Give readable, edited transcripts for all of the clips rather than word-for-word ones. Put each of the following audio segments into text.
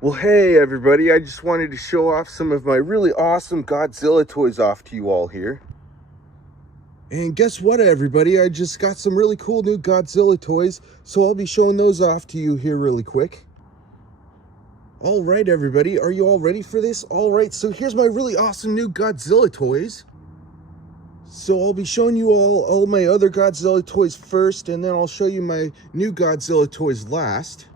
Well, hey everybody, I just wanted to show off some of my really awesome Godzilla toys off to you all here. And guess what everybody, I just got some really cool new Godzilla toys, so I'll be showing those off to you here really quick. Alright everybody, are you all ready for this? Alright, so here's my really awesome new Godzilla toys. So I'll be showing you all my other Godzilla toys first, and then I'll show you my new Godzilla toys last.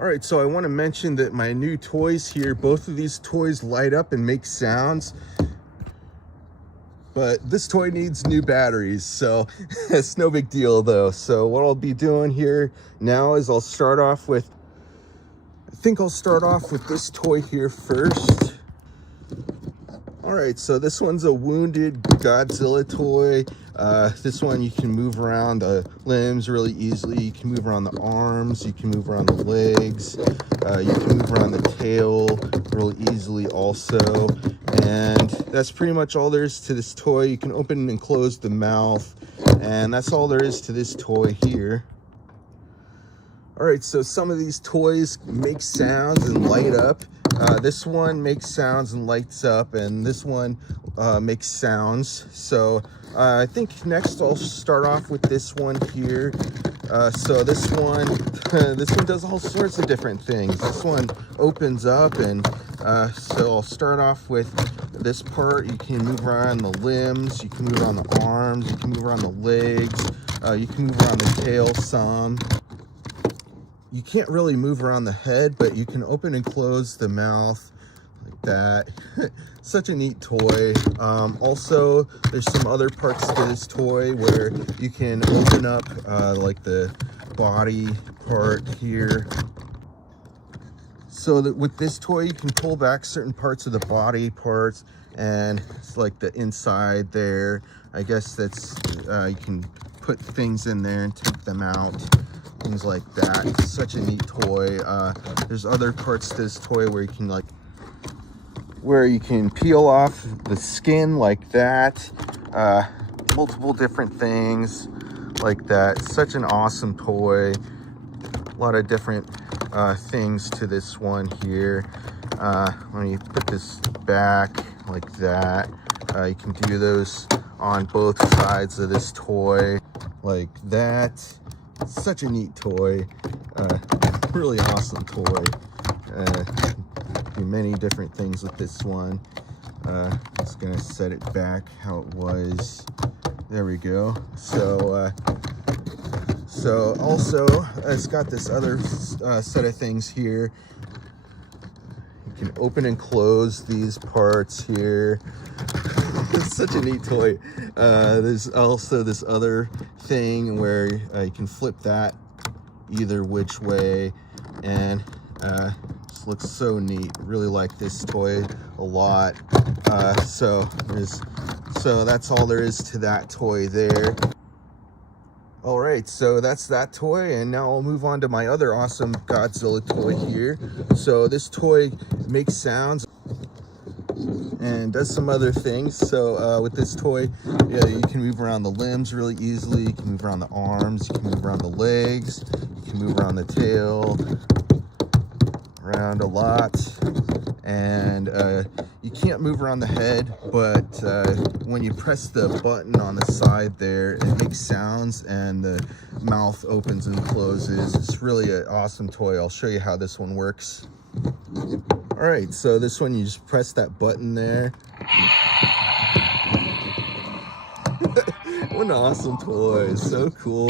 Alright, so I want to mention that my new toys here, both of these toys light up and make sounds. But this toy needs new batteries, so it's no big deal though. So what I'll be doing here now is I think I'll start off with this toy here first. Alright, so this one's a wounded Godzilla toy. This one you can move around the limbs really easily. You can move around the arms, you can move around the legs, you can move around the tail really easily also. And that's pretty much all there is to this toy. You can open and close the mouth, and that's all there is to this toy here. Alright, so some of these toys make sounds and light up. This one makes sounds and lights up, and this one makes sounds. So I think next I'll start off with this one here. So this one does all sorts of different things. This one opens up, and so I'll start off with this part. You can move around the limbs, you can move around the arms, you can move around the legs, you can move around the tail some. You can't really move around the head, but you can open and close the mouth like that. Such a neat toy. Also, there's some other parts to this toy where you can open up like the body part here. So that with this toy, you can pull back certain parts of the body parts, and it's like the inside there. I guess that's, you can put things in there and take them out. Things like that. It's such a neat toy. There's other parts to this toy where you can peel off the skin like that. Multiple different things like that. Such an awesome toy. A lot of different things to this one here. When you put this back like that, you can do those on both sides of this toy like that. Such a neat toy. Really awesome toy. Do many different things with this one. Just gonna set it back how it was. There we go. So also it's got this other set of things here. You can open and close these parts here. It's such a neat toy. There's also this other thing where you can flip that either which way, and this looks so neat. Really like this toy a lot. So that's all there is to that toy there. All right, so that's that toy, and now I'll move on to my other awesome Godzilla toy here. So this toy makes sounds and does some other things. So with this toy, yeah, you can move around the limbs really easily. You can move around the arms, you can move around the legs, you can move around the tail, around a lot. And you can't move around the head, but when you press the button on the side there, it makes sounds and the mouth opens and closes. It's really an awesome toy. I'll show you how this one works. All right, so this one, you just press that button there. What an awesome toy, so cool.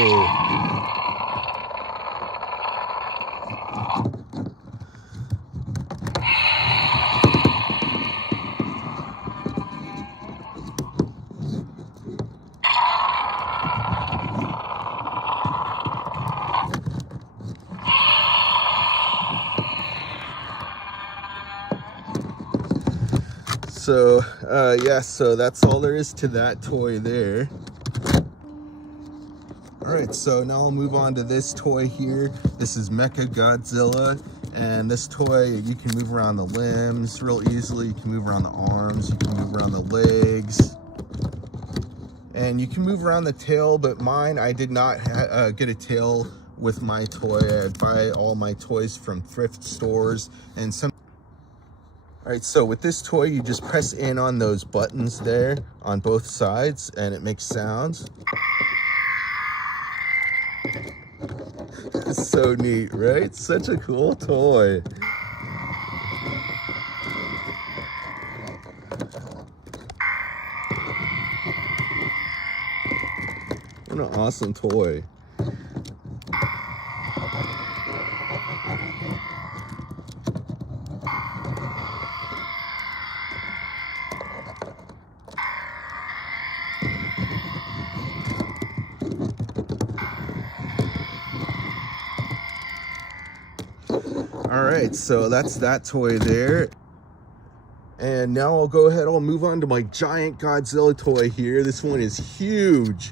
So yeah, so that's all there is to that toy there. All right, so now I'll move on to this toy here. This is Mecha Godzilla, and this toy, you can move around the limbs real easily. You can move around the arms, you can move around the legs, and you can move around the tail, but mine, I did not get a tail with my toy. I buy all my toys from thrift stores and some. All right, so with this toy, you just press in on those buttons there on both sides and it makes sounds. It's so neat, right? Such a cool toy. What an awesome toy. All right, so that's that toy there. And now I'll go ahead, I'll move on to my giant Godzilla toy here. This one is huge.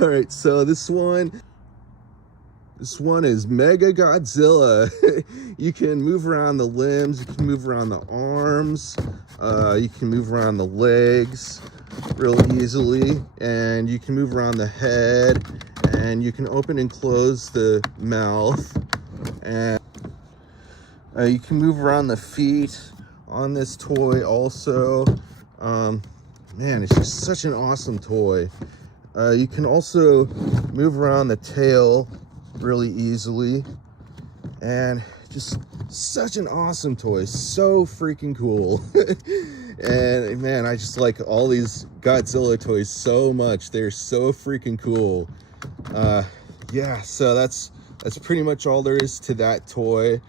All right, so this one is Mega Godzilla. You can move around the limbs, you can move around the arms, you can move around the legs real easily, and you can move around the head, and you can open and close the mouth, and you can move around the feet on this toy also. Man, it's just such an awesome toy. You can also move around the tail really easily, and just such an awesome toy, so freaking cool. And man, I just like all these Godzilla toys so much. They're so freaking cool. Yeah, so that's pretty much all there is to that toy.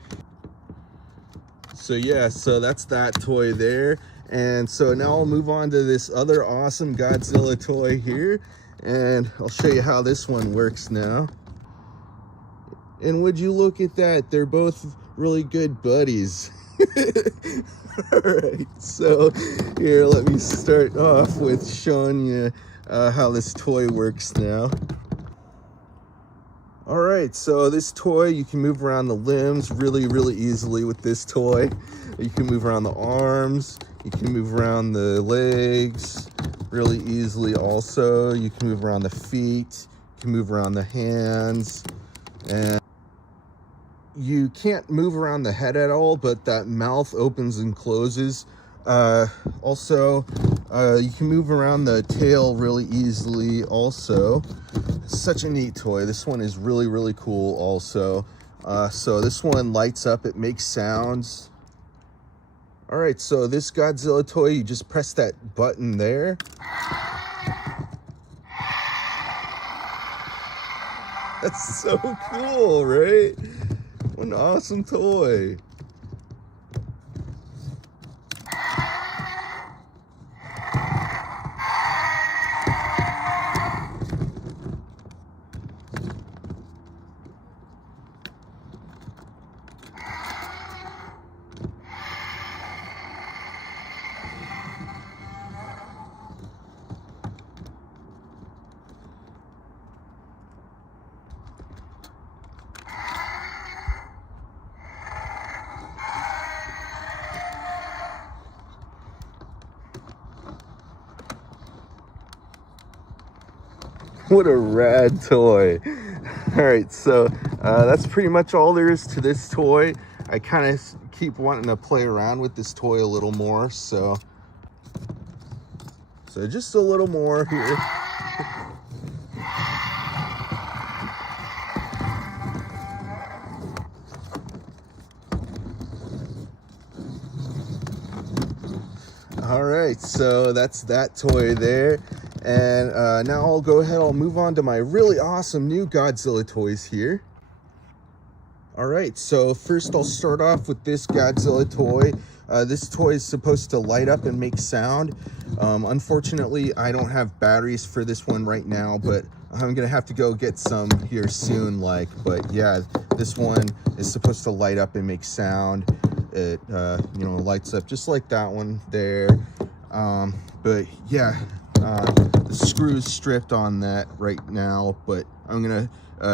So yeah, so that's that toy there. And so now I'll move on to this other awesome Godzilla toy here, and I'll show you how this one works now. And would you look at that, they're both really good buddies. All right, so here, let me start off with showing you how this toy works now. All right, so this toy, you can move around the limbs really easily with this toy. You can move around the arms, you can move around the legs really easily also. You can move around the feet, you can move around the hands, and you can't move around the head at all, but that mouth opens and closes. Also, you can move around the tail really easily also. Such a neat toy. This one is really cool also. So this one lights up, it makes sounds. All right, so this Godzilla toy, you just press that button there. That's so cool, right? What an awesome toy. What a rad toy. All right, so that's pretty much all there is to this toy. I kind of keep wanting to play around with this toy a little more, so just a little more here. All right, so that's that toy there. And now I'll go ahead, I'll move on to my really awesome new Godzilla toys here. All right, so first I'll start off with this Godzilla toy. This toy is supposed to light up and make sound. Unfortunately, I don't have batteries for this one right now, but I'm gonna have to go get some here soon, but yeah, this one is supposed to light up and make sound. It, lights up just like that one there. But yeah, the screw is stripped on that right now, but I'm gonna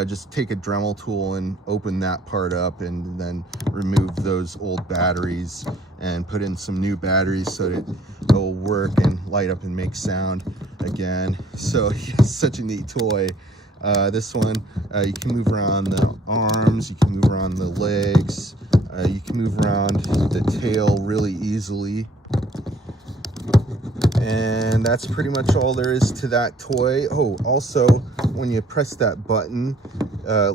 just take a Dremel tool and open that part up and then remove those old batteries and put in some new batteries so that it'll work and light up and make sound again. So it's such a neat toy. This one, you can move around the arms, you can move around the legs, you can move around the tail really easily. And that's pretty much all there is to that toy. Oh, also, when you press that button,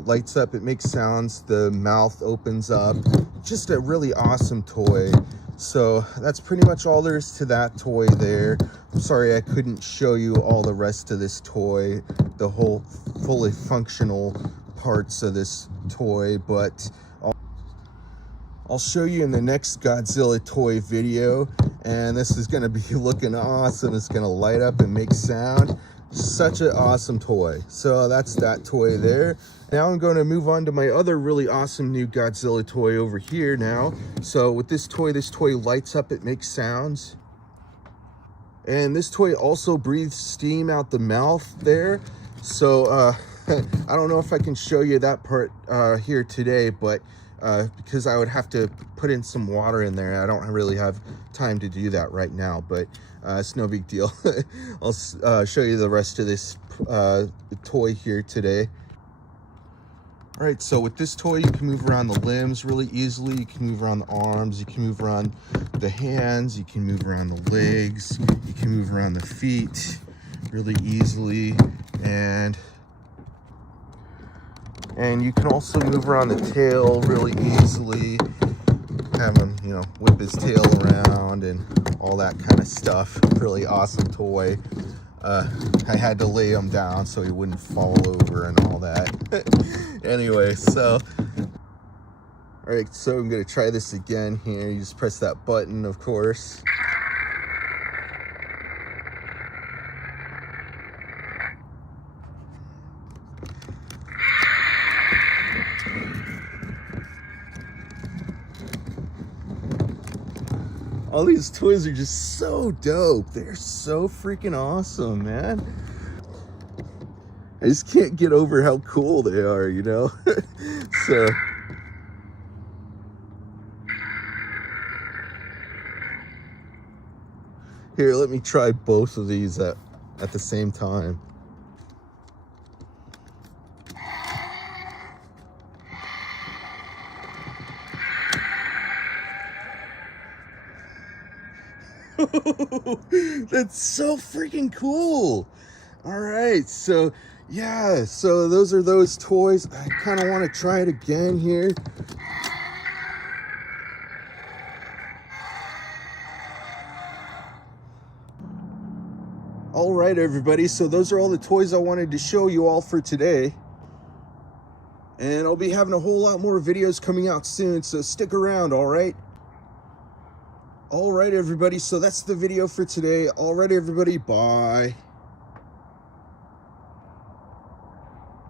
lights up, it makes sounds, the mouth opens up. Just a really awesome toy. So that's pretty much all there is to that toy there. I'm sorry I couldn't show you all the rest of this toy, the whole fully functional parts of this toy, but I'll show you in the next Godzilla toy video, and this is going to be looking awesome. It's going to light up and make sound. Such an awesome toy. So that's that toy there. Now I'm going to move on to my other really awesome new Godzilla toy over here now. So with this toy lights up, it makes sounds. And this toy also breathes steam out the mouth there. So I don't know if I can show you that part here today, but because I would have to put in some water in there. I don't really have time to do that right now, but it's no big deal. I'll show you the rest of this toy here today. All right, so with this toy, you can move around the limbs really easily. You can move around the arms, you can move around the hands, you can move around the legs, you can move around the feet really easily, and you can also move around the tail really easily, have him, you know, whip his tail around and all that kind of stuff. Really awesome toy. I had to lay him down so he wouldn't fall over and all that. Anyway, so all right, so I'm gonna try this again here. You just press that button, of course. All these toys are just so dope. They're so freaking awesome, man. I just can't get over how cool they are, you know? So here, let me try both of these at the same time. That's so freaking cool. All right, so yeah, so those are those toys. I kind of want to try it again here. All right, everybody, so those are all the toys I wanted to show you all for today, and I'll be having a whole lot more videos coming out soon, so stick around. All right, everybody, so that's the video for today. All right, everybody, bye.